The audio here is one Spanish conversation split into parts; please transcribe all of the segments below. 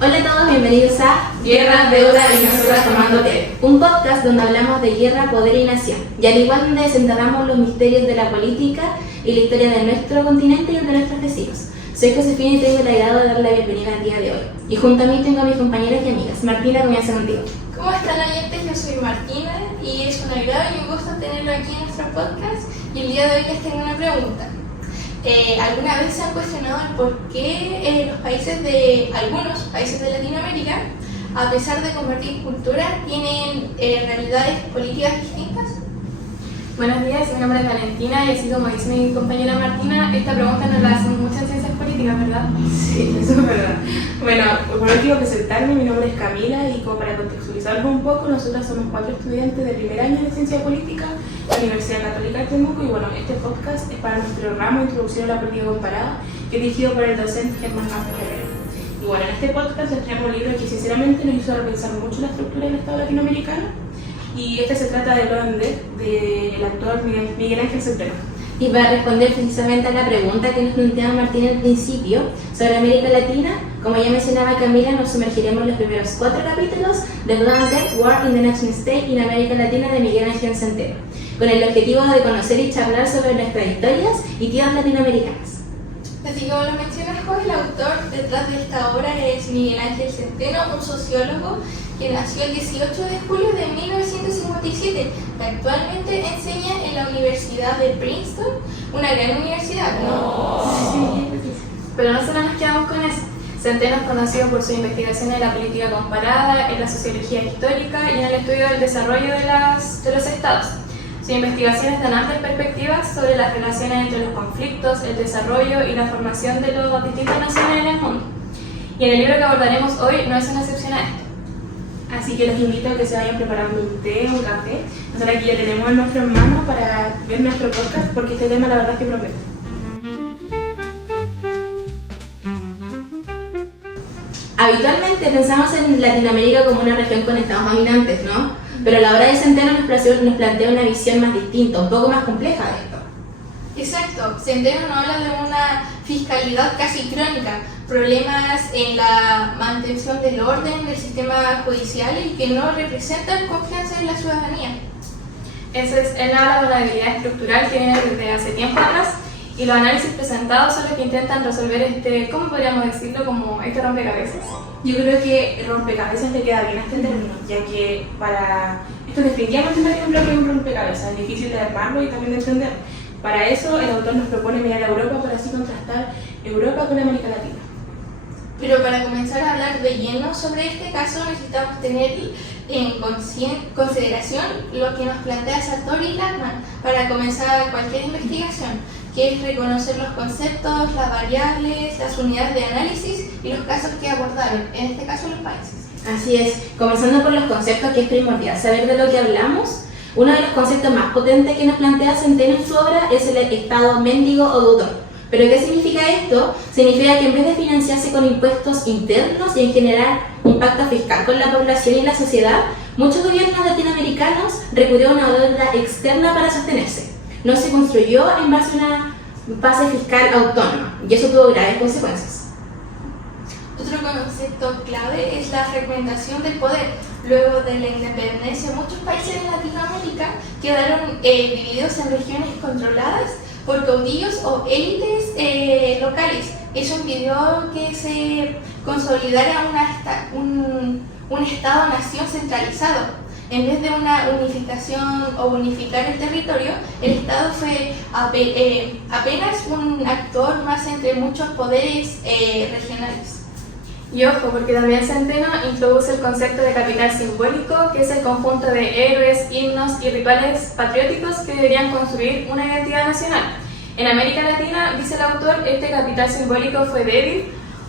Hola a todos, bienvenidos a Guerra, Deuda y Nosotras Tomando Té, un podcast donde hablamos de guerra, poder y nación, y al igual donde desenterramos los misterios de la política y la historia de nuestro continente y el de nuestros vecinos. Soy Josefina y tengo el agrado de dar la bienvenida al día de hoy. Y junto a mí tengo a mis compañeras y amigas. Martina, comienza contigo. ¿Cómo están, oyentes? Yo soy Martina y es un agrado y un gusto tenerlo aquí en nuestro podcast. Y el día de hoy les tengo una pregunta. ¿Alguna vez se han cuestionado el por qué algunos países de Latinoamérica, a pesar de compartir cultura, tienen realidades políticas distintas? Buenos días, mi nombre es Valentina y así como dice mi compañera Martina, esta pregunta nos la hacen muchas ciencias políticas, ¿verdad? Sí, eso es verdad. Bueno, por último presentarme, mi nombre es Camila y como para contextualizarlo un poco, nosotras somos 4 estudiantes de primer año de Ciencia Política de la Universidad Católica de Temuco y bueno, este podcast es para nuestro ramo Introducción a la Política Comparada, que es dirigido por el docente Germán Campos Herrera. Y bueno, en este podcast les traemos un libro que sinceramente nos hizo repensar mucho la estructura del Estado latinoamericano y este se trata de Loande, del actor Miguel Ángel Centeno. Y para responder precisamente a la pregunta que nos planteaba Martín al principio sobre América Latina, como ya mencionaba Camila, nos sumergiremos en los primeros 4 capítulos de Loande, War in the Nation State in América Latina de Miguel Ángel Centeno, con el objetivo de conocer y charlar sobre nuestras historias y tierras latinoamericanas. Así como lo mencionas, Jorge, el autor detrás de esta obra es Miguel Ángel Centeno, un sociólogo que nació el 18 de julio de 1957, que actualmente enseña en la Universidad de Princeton, una gran universidad, ¿no? Pero no solo nos quedamos con eso. Centeno es conocido por su investigación en la política comparada, en la sociología histórica y en el estudio del desarrollo de los estados. Sus investigaciones dan amplias perspectivas sobre las relaciones entre los conflictos, el desarrollo y la formación de las distintas naciones en el mundo. Y en el libro que abordaremos hoy no es una excepción a esto. Así que los invito a que se vayan preparando un té, un café. Nosotros aquí ya tenemos en nuestras manos para ver nuestro podcast porque este tema la verdad es que promete. Habitualmente pensamos en Latinoamérica como una región con estados dominantes, ¿no? Pero la obra de Centeno nos plantea una visión más distinta, un poco más compleja de esto. Exacto, Centeno nos habla de una fiscalidad casi crónica, problemas en la mantención del orden del sistema judicial y que no representan confianza en la ciudadanía. Él habla de una debilidad estructural que viene desde hace tiempo atrás y los análisis presentados son los que intentan resolver ¿cómo podríamos decirlo? Como este rompecabezas. Yo creo que el rompecabezas le queda bien a este término, ya que esto definitivamente no es un bloque de un rompecabezas, es difícil de armarlo y también de entender. Para eso el autor nos propone mirar a Europa para así contrastar Europa con América Latina. Pero para comenzar a hablar de lleno sobre este caso necesitamos tener en consideración lo que nos plantea Sartori y Lachmann para comenzar cualquier investigación, que es reconocer los conceptos, las variables, las unidades de análisis y los casos que abordaron, en este caso los países. Así es, comenzando por los conceptos que es primordial saber de lo que hablamos. Uno de los conceptos más potentes que nos plantea Centeno en su obra es el estado mendigo o deudor. ¿Pero qué significa esto? Significa que en vez de financiarse con impuestos internos y en generar un pacto fiscal con la población y la sociedad, muchos gobiernos latinoamericanos recurrieron a una deuda externa para sostenerse. No se construyó en base a una base fiscal autónoma y eso tuvo graves consecuencias. Otro concepto clave es la fragmentación del poder. Luego de la independencia, muchos países de Latinoamérica quedaron divididos en regiones controladas por caudillos o élites locales. Eso impidió que se consolidara un Estado-nación centralizado. En vez de una unificación o unificar el territorio, el Estado fue apenas un actor más entre muchos poderes regionales. Y ojo, porque también Centeno introduce el concepto de capital simbólico, que es el conjunto de héroes, himnos y rituales patrióticos que deberían construir una identidad nacional. En América Latina, dice el autor, este capital simbólico fue débil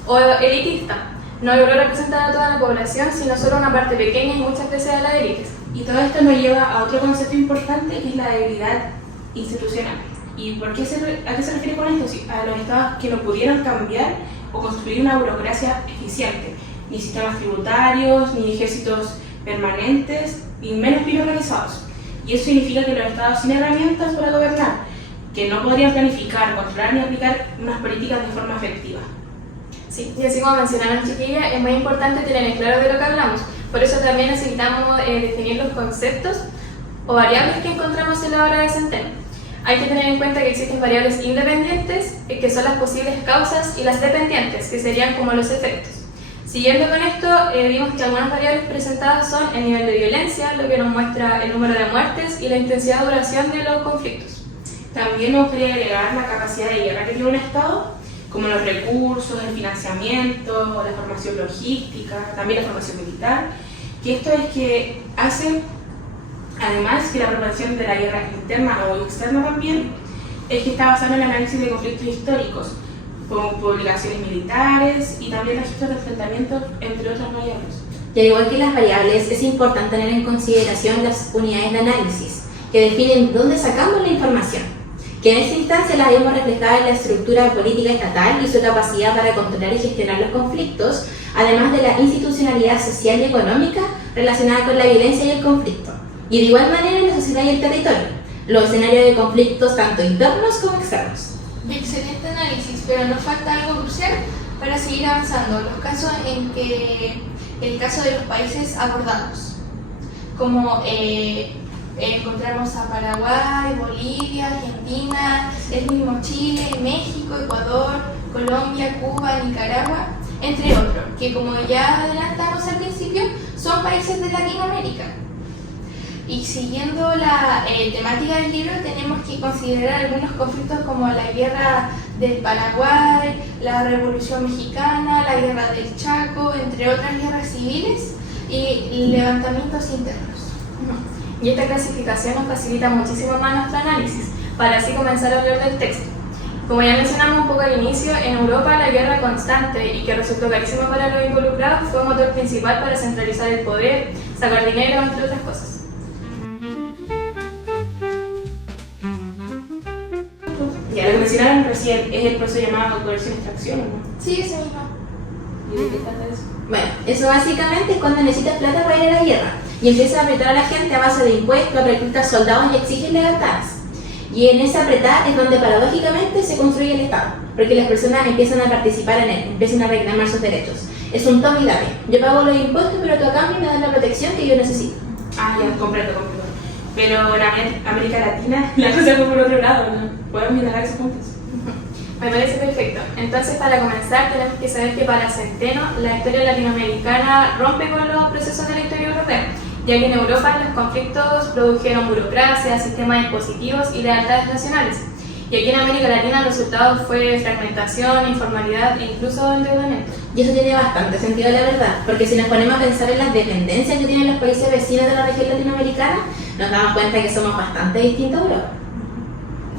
o elitista. No logró representar a toda la población, sino solo una parte pequeña y muchas veces a las élites. Y todo esto nos lleva a otro concepto importante que es la debilidad institucional. ¿Y a qué se refiere con esto? Sí, a los estados que no pudieron cambiar o construir una burocracia eficiente, ni sistemas tributarios, ni ejércitos permanentes, ni menos bien organizados. Y eso significa que los estados sin herramientas para gobernar, que no podrían planificar, controlar ni aplicar unas políticas de forma efectiva. Sí, y así como mencionaron chiquillas, es muy importante tener en claro de lo que hablamos. Por eso también necesitamos definir los conceptos o variables que encontramos en la obra de Centeno. Hay que tener en cuenta que existen variables independientes, que son las posibles causas, y las dependientes, que serían como los efectos. Siguiendo con esto, vimos que algunas variables presentadas son el nivel de violencia, lo que nos muestra el número de muertes y la intensidad de duración de los conflictos. También me gustaría agregar la capacidad de guerra que tiene un Estado, como los recursos, el financiamiento, la formación logística, también la formación militar, que esto es que hace, además que la preparación de la guerra interna o externa también, es que está basada en el análisis de conflictos históricos, con publicaciones militares y también registros de enfrentamientos, entre otras variables. Y al igual que las variables, es importante tener en consideración las unidades de análisis, que definen dónde sacamos la información, que en esta instancia las vemos reflejadas en la estructura política estatal y su capacidad para controlar y gestionar los conflictos, además de la institucionalidad social y económica relacionada con la violencia y el conflicto, y de igual manera en la sociedad y el territorio, los escenarios de conflictos tanto internos como externos. Excelente análisis, pero nos falta algo crucial para seguir avanzando, los casos en que el caso de los países abordados, como encontramos a Paraguay, Bolivia, Argentina, el mismo Chile, México, Ecuador, Colombia, Cuba, Nicaragua, entre otros, que como ya adelantamos al principio, son países de Latinoamérica. Y siguiendo la temática del libro, tenemos que considerar algunos conflictos como la guerra del Paraguay, la Revolución Mexicana, la guerra del Chaco, entre otras guerras civiles y levantamientos internos. Y esta clasificación nos facilita muchísimo más nuestro análisis, para así comenzar a hablar del texto. Como ya mencionamos un poco al inicio, en Europa la guerra constante y que resultó carísima para los involucrados fue un motor principal para centralizar el poder, sacar dinero, entre otras cosas. Ya lo que mencionaron recién es el proceso llamado coerción-extracción, ¿no? Sí, ese mismo. ¿Y de qué trata eso? Bueno, eso básicamente es cuando necesitas plata para ir a la guerra y empiezas a apretar a la gente a base de impuestos, reclutas soldados y exiges lealtades. Y en ese apretar es donde paradójicamente se construye el Estado, porque las personas empiezan a participar en él, empiezan a reclamar sus derechos. Es un toma y dame. Yo pago los impuestos, pero tú a cambio me das la protección que yo necesito. Ah, ya, comprendo. Pero en América Latina la cosa fue por otro lado, ¿no? Podemos indagar esos puntos. Me parece perfecto. Entonces, para comenzar, tenemos que saber que para Centeno la historia latinoamericana rompe con los procesos de la historia europea, ya que en Europa los conflictos produjeron burocracia, sistemas impositivos y lealtades nacionales. Y aquí en América Latina el resultado fue fragmentación, informalidad e incluso endeudamiento. Y eso tiene bastante sentido, la verdad, porque si nos ponemos a pensar en las dependencias que tienen los países vecinos de la región latinoamericana, nos damos cuenta que somos bastante distintos a Europa.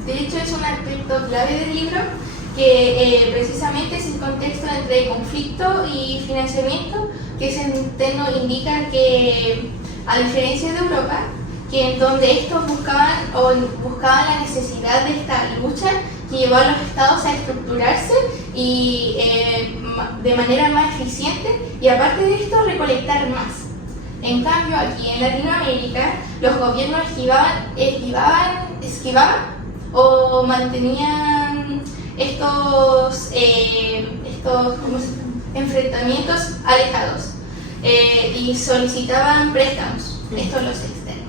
De hecho, es un aspecto clave del libro que precisamente es el contexto entre conflicto y financiamiento, que Centeno indica que, a diferencia de Europa, que en donde estos buscaban la necesidad de esta lucha que llevó a los estados a estructurarse y de manera más eficiente y aparte de esto recolectar más. En cambio, aquí en Latinoamérica los gobiernos esquivaban o mantenían estos enfrentamientos alejados y solicitaban préstamos, estos los externos.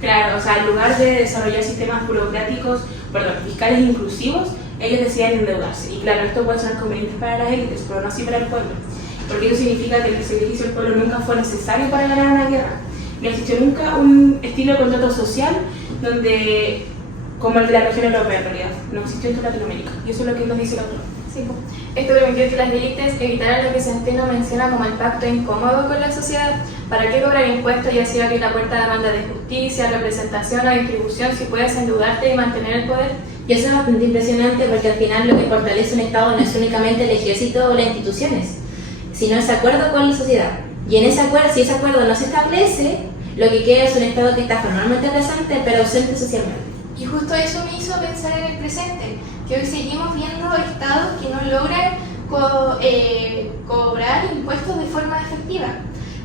Claro, o sea, en lugar de desarrollar sistemas fiscales inclusivos, ellos decían endeudarse. Y claro, esto puede ser conveniente para las élites, pero no así para el pueblo. Porque eso significa que el sacrificio del pueblo nunca fue necesario para ganar una guerra. No existió nunca un estilo de contrato social como el de la región europea en realidad. No existió esto en Latinoamérica. Y eso es lo que nos dice el autor. Sí, esto permitió que las élites evitaran lo que Centeno menciona como el pacto incómodo con la sociedad. ¿Para qué cobrar impuestos y así abrir la puerta a demanda de justicia, representación o distribución si puedes endeudarte y mantener el poder? Y eso es bastante impresionante porque al final lo que fortalece un Estado no es únicamente el ejército o las instituciones, sino ese acuerdo con la sociedad. Y en ese acuerdo, si ese acuerdo no se establece, lo que queda es un Estado que está formalmente presente pero ausente socialmente. Y justo eso me hizo pensar en el presente, que hoy seguimos viendo estados que no logran cobrar impuestos de forma efectiva,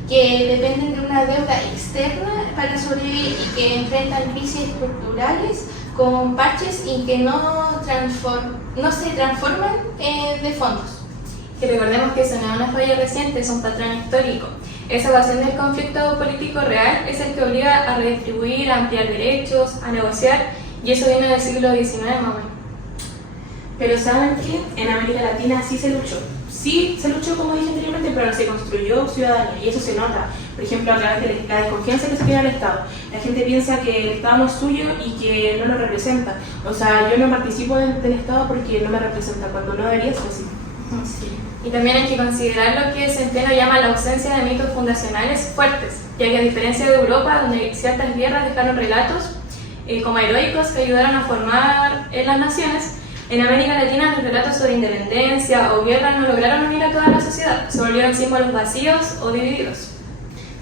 que dependen de una deuda externa para sobrevivir y que enfrentan crisis estructurales con parches y que no se transforman de fondos. Que recordemos que eso no es una falla reciente, es un patrón histórico. Esa evasión del conflicto político real es el que obliga a redistribuir, a ampliar derechos, a negociar, y eso viene del siglo XIX más o menos. Pero ¿saben qué? En América Latina sí se luchó. Sí se luchó, como dije anteriormente, pero se construyó ciudadanía y eso se nota. Por ejemplo, a través de la desconfianza que se tiene al Estado. La gente piensa que el Estado no es suyo y que no lo representa. O sea, yo no participo del Estado porque no me representa, cuando no debería ser así. Sí. Y también hay que considerar lo que Centeno llama la ausencia de mitos fundacionales fuertes, ya que a diferencia de Europa, donde ciertas guerras dejaron relatos como heroicos que ayudaron a formar las naciones, en América Latina los relatos sobre independencia o guerra no lograron unir a toda la sociedad, se volvieron símbolos vacíos o divididos.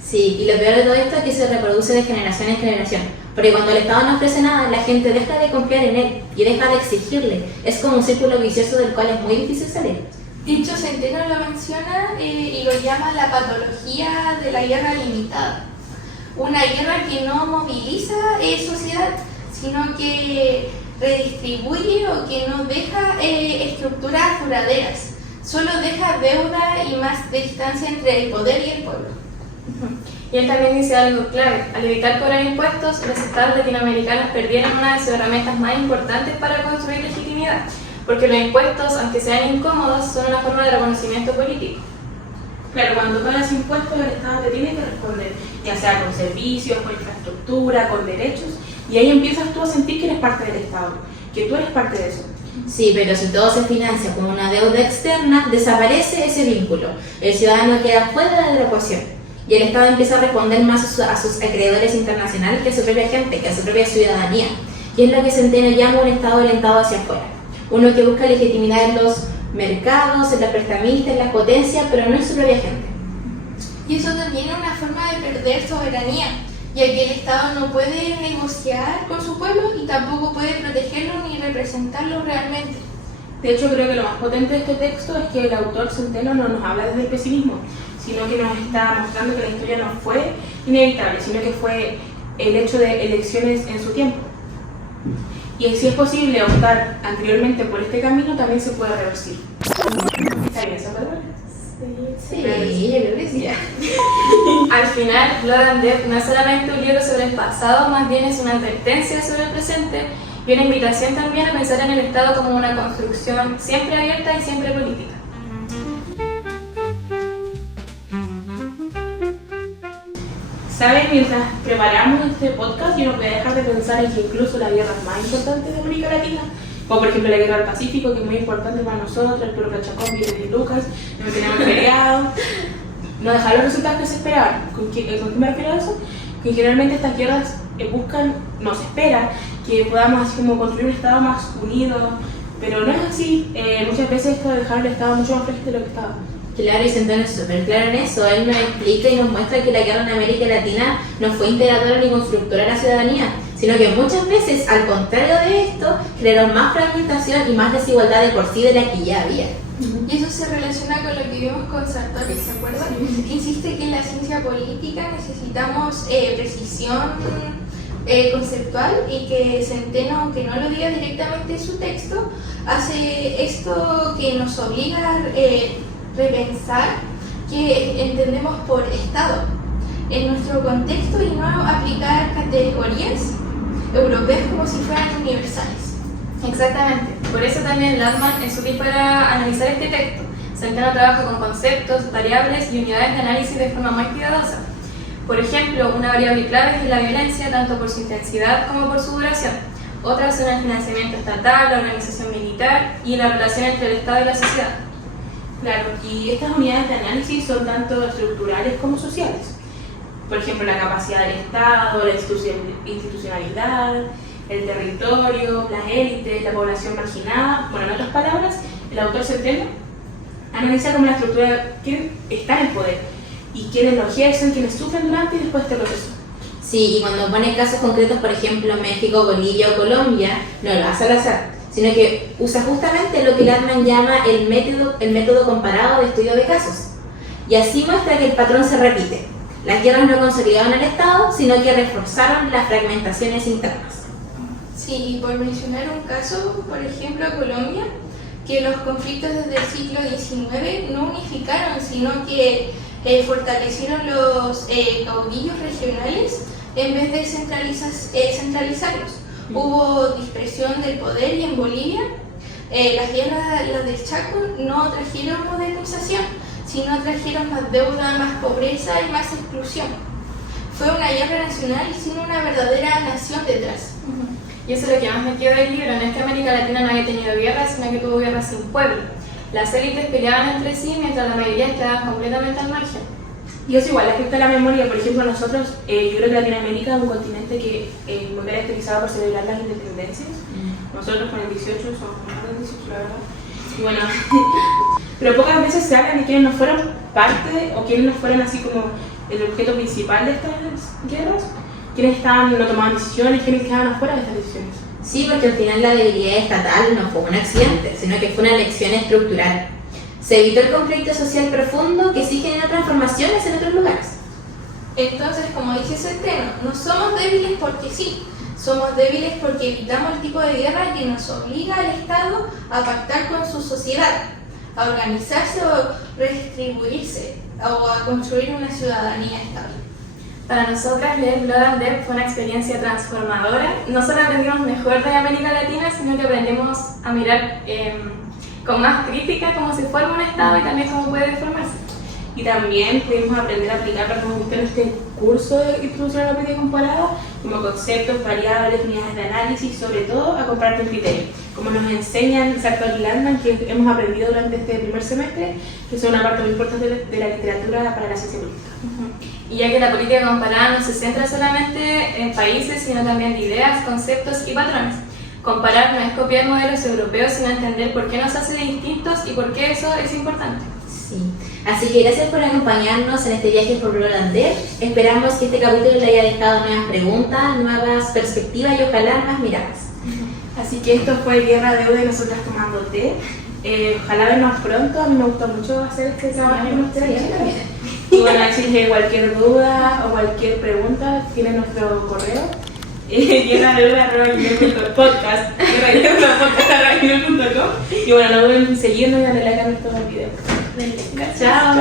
Sí, y lo peor de todo esto es que se reproduce de generación en generación, porque cuando el Estado no ofrece nada, la gente deja de confiar en él y deja de exigirle. Es como un círculo vicioso del cual es muy difícil salir. Dicho Centeno lo menciona y lo llama la patología de la guerra limitada. Una guerra que no moviliza sociedad, sino que redistribuye o que no deja estructuras duraderas. Solo deja deuda y más distancia entre el poder y el pueblo. Y él también dice algo clave: al evitar cobrar impuestos, los estados latinoamericanos perdieron una de sus herramientas más importantes para construir legitimidad, porque los impuestos, aunque sean incómodos, son una forma de reconocimiento político. Claro, cuando pagas impuestos, el Estado te tiene que responder, ya sea con servicios, con infraestructura, con derechos, y ahí empiezas tú a sentir que eres parte del Estado, que tú eres parte de eso. Sí, pero si todo se financia con una deuda externa, desaparece ese vínculo. El ciudadano queda fuera de la ecuación y el Estado empieza a responder más a sus acreedores internacionales que a su propia gente, que a su propia ciudadanía. Y es lo que Centeno llama un Estado orientado hacia afuera. Uno que busca legitimidad en los mercados, en la prestamista, en la potencia, pero no en su propia gente. Y eso también es una forma de perder soberanía, ya que el Estado no puede negociar con su pueblo y tampoco puede protegerlo ni representarlo realmente. De hecho, creo que lo más potente de este texto es que el autor Centeno no nos habla desde el pesimismo, sino que nos está mostrando que la historia no fue inevitable, sino que fue el hecho de elecciones en su tiempo. Y si es posible optar anteriormente por este camino, también se puede reversir. ¿Está bien esa palabra? Sí, yo creo que sí. Al final, Blood and Death no es solamente un libro sobre el pasado, más bien es una advertencia sobre el presente y una invitación también a pensar en el Estado como una construcción siempre abierta y siempre política. ¿Saben? Mientras preparamos este podcast, yo no podía dejar de pensar en que incluso las guerras más importantes de América Latina, como por ejemplo la guerra del Pacífico, que es muy importante para nosotros, el pueblo Cachacón, y Lucas, no teníamos peleado, no dejaron los resultados que se esperaban. ¿Con qué me refiero a eso? Que generalmente estas guerras buscan, no se espera, que podamos así como construir un Estado más unido, pero no es así. Muchas veces esto de dejar el Estado mucho más frágil de lo que estaba. Claro, y Centeno es súper claro en eso. Él nos explica y nos muestra que la guerra en América Latina no fue integradora ni constructora de la ciudadanía, sino que muchas veces, al contrario de esto, generó más fragmentación y más desigualdad de por sí de la que ya había. Y eso se relaciona con lo que vimos con Sartori, ¿se acuerdan? Insiste que en la ciencia política necesitamos precisión conceptual y que Centeno, aunque no lo diga directamente en su texto, hace esto que nos obliga a repensar que entendemos por Estado en nuestro contexto y no aplicar categorías europeas como si fueran universales. Exactamente, por eso también Landman es útil para analizar este texto. Centeno trabaja con conceptos, variables y unidades de análisis de forma muy cuidadosa. Por ejemplo, una variable clave es la violencia, tanto por su intensidad como por su duración. Otras son el financiamiento estatal, la organización militar y la relación entre el Estado y la sociedad. Claro, y estas unidades de análisis son tanto estructurales como sociales. Por ejemplo, la capacidad del Estado, la institucionalidad, el territorio, las élites, la población marginada. Bueno, en otras palabras, el autor Centeno analiza cómo la estructura quién está en el poder y quiénes lo ejercen, quiénes sufren durante y después de este proceso. Sí, y cuando pone casos concretos, por ejemplo, México, Bolivia o Colombia, no lo hace al azar, sino que usa justamente lo que Landman llama el método comparado de estudio de casos. Y así muestra que el patrón se repite. Las guerras no consolidaron al Estado, sino que reforzaron las fragmentaciones internas. Sí, por mencionar un caso, por ejemplo, Colombia, que los conflictos desde el siglo XIX no unificaron, sino que fortalecieron los caudillos regionales en vez de centralizarlos. Hubo dispersión del poder y en Bolivia las guerras las del Chaco no trajeron modernización, sino trajeron más deuda, más pobreza y más exclusión. Fue una guerra nacional sin una verdadera nación detrás. Y eso es lo que más me queda del libro. No es que América Latina no haya tenido guerra, sino que tuvo guerra sin pueblo. Las élites peleaban entre sí mientras la mayoría quedaban completamente al margen. Y eso igual afecta a la memoria. Por ejemplo, nosotros, yo creo que Latinoamérica es un continente que es muy caracterizado por celebrar las independencias. Nosotros con el 18 somos más del 18, la verdad. Y bueno, pero pocas veces se habla de quienes no fueron parte o quienes no fueron así como el objeto principal de estas guerras, quienes no tomaban decisiones, quienes quedaban afuera de estas decisiones. Sí, porque al final la debilidad estatal no fue un accidente, sino que fue una lección estructural. Se evitó el conflicto social profundo que sí genera transformaciones en otros lugares. Entonces, como dice Centeno, no somos débiles porque sí, somos débiles porque evitamos el tipo de guerra que nos obliga al Estado a pactar con su sociedad, a organizarse o redistribuirse, o a construir una ciudadanía estable. Para nosotras, leer Blood and Death fue una experiencia transformadora. No solo aprendimos mejor de América Latina, sino que aprendimos a mirar con más crítica cómo se forma un Estado y también cómo puede formarse. Y también pudimos aprender a aplicar para como en este curso de introducción a la política comparada, como conceptos, variables, unidades de análisis y sobre todo a comparar con criterios, como nos enseñan Sartor y Landman, que hemos aprendido durante este primer semestre, que son una parte muy importante de la literatura para la ciencia política. Y ya que la política comparada no se centra solamente en países, sino también en ideas, conceptos y patrones. Comparar no es copiar modelos europeos, sino entender por qué nos hace distintos y por qué eso es importante. Sí. Así que gracias por acompañarnos en este viaje por Blood and Death. Esperamos que este capítulo le haya dejado nuevas preguntas, nuevas perspectivas y ojalá más miradas. Así que esto fue Guerra, Deuda y nosotras tomando té. Ojalá vernos pronto. A mí me gustó mucho hacer este trabajo con ustedes. Y bueno, si cualquier duda o cualquier pregunta, tienen nuestro correo. guerradeuda.podcast.com. Y bueno, no duden en seguirnos y darle like a nuestros videos. Chao.